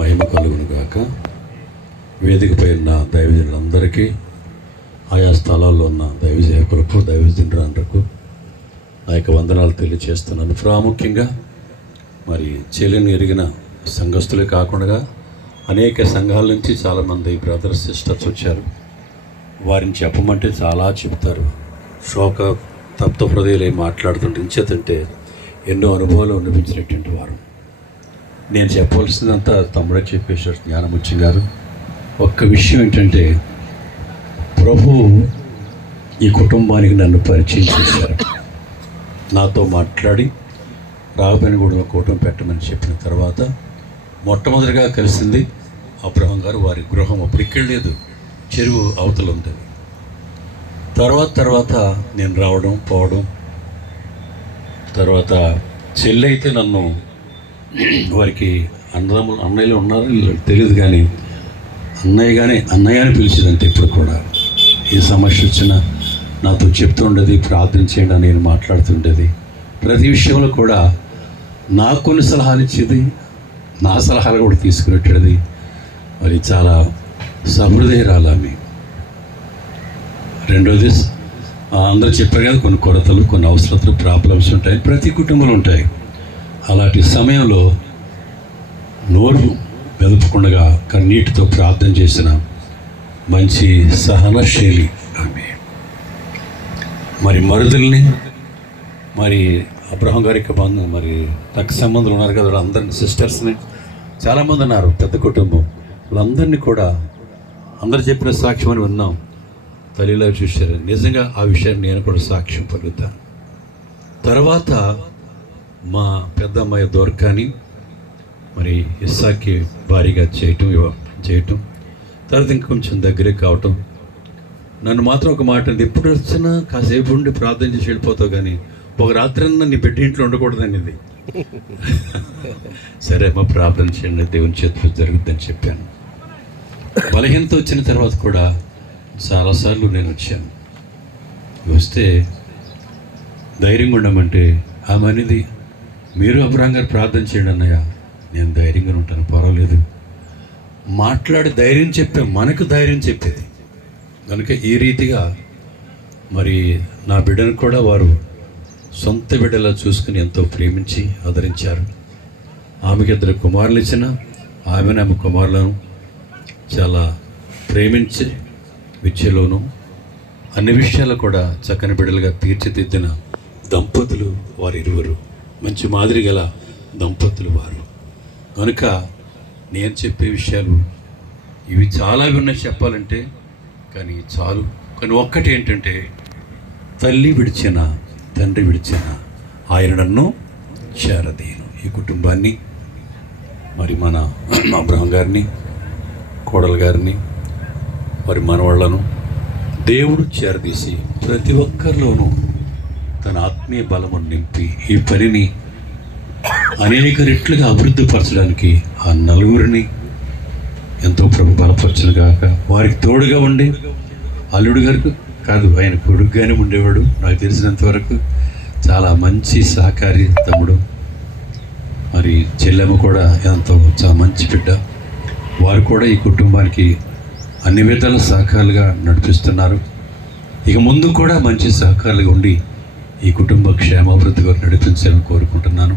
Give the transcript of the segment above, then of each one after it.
మహిమ కలుగును గాక. వేదికపై ఉన్న దైవజనులందరికీ, ఆయా స్థలాల్లో ఉన్న దైవజేకులకు, దైవజనులకు ఆ యొక్క వందనాలు తెలియజేస్తున్నాను. ప్రాముఖ్యంగా మరి చెల్లిని ఎరిగిన సంఘస్థులే కాకుండా అనేక సంఘాల నుంచి చాలామంది బ్రదర్స్ సిస్టర్స్ వచ్చారు. వారిని చెప్పమంటే చాలా చెప్తారు. శోక తప్త హృదయాలు మాట్లాడుతుంటే ఇంచేతంటే ఎన్నో అనుభవాలు అనిపించినటువంటి వారు. నేను చెప్పవలసిందంతా తమ్ముడే చెప్పేశారు జ్ఞానముచ్చి గారు. ఒక్క విషయం ఏంటంటే, ప్రభు ఈ కుటుంబానికి నన్ను పరిచయం చేశారు. నాతో మాట్లాడి రాఘవేంద్ర కూడా కూటమి పెట్టమని చెప్పిన తర్వాత మొట్టమొదటిగా కలిసింది అబ్రహం గారు. వారి గృహం అప్పుడు ఇక్కడ లేదు, చెరువు అవతల ఉంటుంది. తర్వాత నేను రావడం పోవడం, తర్వాత చెల్లి అయితే నన్ను వారికి అన్నయ్యలు ఉన్నారు తెలియదు, కానీ అన్నయ్య అని పిలిచేదంటే ఇప్పుడు కూడా ఏ సమస్య వచ్చినా నాతో చెప్తూ ఉండేది, ప్రార్థన చేయండి నేను మాట్లాడుతుండేది. ప్రతి విషయంలో కూడా నాకు కొన్ని సలహాలు ఇచ్చేది, నా సలహాలు కూడా తీసుకునేటది. మరి చాలా సహృదయరాలు ఆమె. రెండోది, అందరూ చెప్పారు కదా, కొన్ని కొరతలు, కొన్ని అవసరతలు, ప్రాబ్లమ్స్ ఉంటాయి, ప్రతి కుటుంబంలో ఉంటాయి. అలాంటి సమయంలో నోరు మెదపకుండా కన్నీటితో ప్రార్థన చేసిన మంచి సహనశీలి ఆమె. మరి మరుదుల్ని, మరి అబ్రహం గారికి మరి రక్త సంబంధులు ఉన్నారు కదా, అందరిని సిస్టర్స్ని చాలామంది ఉన్నారు, పెద్ద కుటుంబం. వాళ్ళందరినీ కూడా అందరు చెప్పిన సాక్ష్యం అని విన్నాం, తల్లిలో చూశారు. నిజంగా ఆ విషయాన్ని నేను కూడా సాక్ష్యం పలుకుతాను. తర్వాత మా పెద్ద అమ్మాయి దొరకాని మరి ఇస్సాకి భారీగా చేయటం తర్వాత ఇంకొంచెం దగ్గరే కావటం. నన్ను మాత్రం ఒక మాట అండి, ఎప్పుడు వచ్చినా కాసేపు ఉండి ప్రార్థన చేసి వెళ్ళిపోతావు, కానీ ఒక రాత్రి నీ బిడ్డ ఇంట్లో ఉండకూడదని. ఇది సరే మా ప్రార్థన చేయండి, దేవుని చేతిలో జరుగుద్దని చెప్పాను. బలహీనత వచ్చిన తర్వాత కూడా చాలాసార్లు నేను వచ్చాను. వస్తే ధైర్యంగా ఉండమంటే ఆమె అనేది, మీరు అబ్రహం గారు ప్రార్థన చేయండి అన్నయ్య, నేను ధైర్యంగా ఉంటాను, పర్వాలేదు. మాట్లాడి ధైర్యం చెప్పే మనకు ధైర్యం చెప్పేది. కనుక ఈ రీతిగా మరి నా బిడ్డను కూడా వారు సొంత బిడ్డలా చూసుకుని ఎంతో ప్రేమించి ఆదరించారు. ఆమెకి 2 కుమారులు ఇచ్చిన ఆమె కుమారులను చాలా ప్రేమించి విద్యలోను అన్ని విషయాలు కూడా చక్కని బిడ్డలుగా తీర్చిదిద్దిన దంపతులు వారు ఇరువురు. మంచి మాదిరి గల దంపతులు వారు. కనుక నేను చెప్పే విషయాలు ఇవి చాలా ఉన్నాయి చెప్పాలంటే, కానీ చాలు. కానీ ఒక్కటి ఏంటంటే, తల్లి విడిచిన తండ్రి విడిచిన ఆయన నన్ను చేరదీను. ఈ కుటుంబాన్ని, మరి మన అబ్రహం గారిని, కోడలు గారిని, మరి మనవాళ్లను దేవుడు చేరదీసి ప్రతి ఒక్కరిలోనూ తన ఆత్మీయ బలమును నింపి ఈ పనిని అనేక రెట్లుగా అభివృద్ధి పరచడానికి ఆ నలుగురిని ఎంతో ప్రభు బలపరచను గాక. వారికి తోడుగా ఉండి, అల్లుడు గారికి కాదు ఆయన కొడుకుగానే ఉండేవాడు. నాకు తెలిసినంత వరకు చాలా మంచి సహకారి తమ్ముడు. మరి చెల్లెమ్మ కూడా ఎంతో చాలా మంచి బిడ్డ. వారు కూడా ఈ కుటుంబానికి అన్ని విధాల సహకారులుగా నడిపిస్తున్నారు. ఇక ముందు కూడా మంచి సహకారులుగా ఉండి ఈ కుటుంబ క్షేమాభివృద్ధి గారు నడిపించాలని కోరుకుంటున్నాను.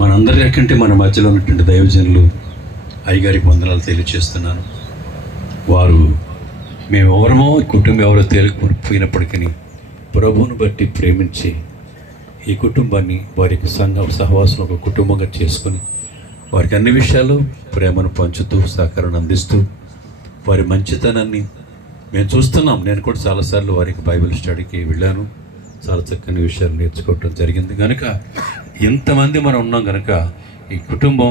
మనందరి కంటే మన మధ్యలో ఉన్నటువంటి దైవజనులు అయ్యగారికి వందనాలు తెలియజేస్తున్నాను. వారు మేమెవరమో కుటుంబం ఎవరో తేలిపోయినప్పటికీ ప్రభువును బట్టి ప్రేమించి ఈ కుటుంబాన్ని వారికి సహవాసం ఒక కుటుంబంగా చేసుకొని వారికి అన్ని విషయాలు ప్రేమను పంచుతూ సహకారాన్ని అందిస్తూ వారి మంచితనాన్ని మేము చూస్తున్నాం. నేను కూడా చాలాసార్లు వారికి బైబిల్ స్టడీకి వెళ్ళాను, చాలా చక్కని విషయాలు నేర్చుకోవటం జరిగింది. కనుక ఇంతమంది మనం ఉన్నాం కనుక ఈ కుటుంబం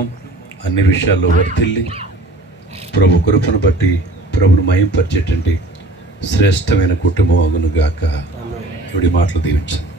అన్ని విషయాల్లో వర్ధిల్లి ప్రభు కృపను బట్టి ప్రభును మహింపరిచేటువంటి శ్రేష్టమైన కుటుంబం అగును గాక. ఇవి మాటలు దీవించండి.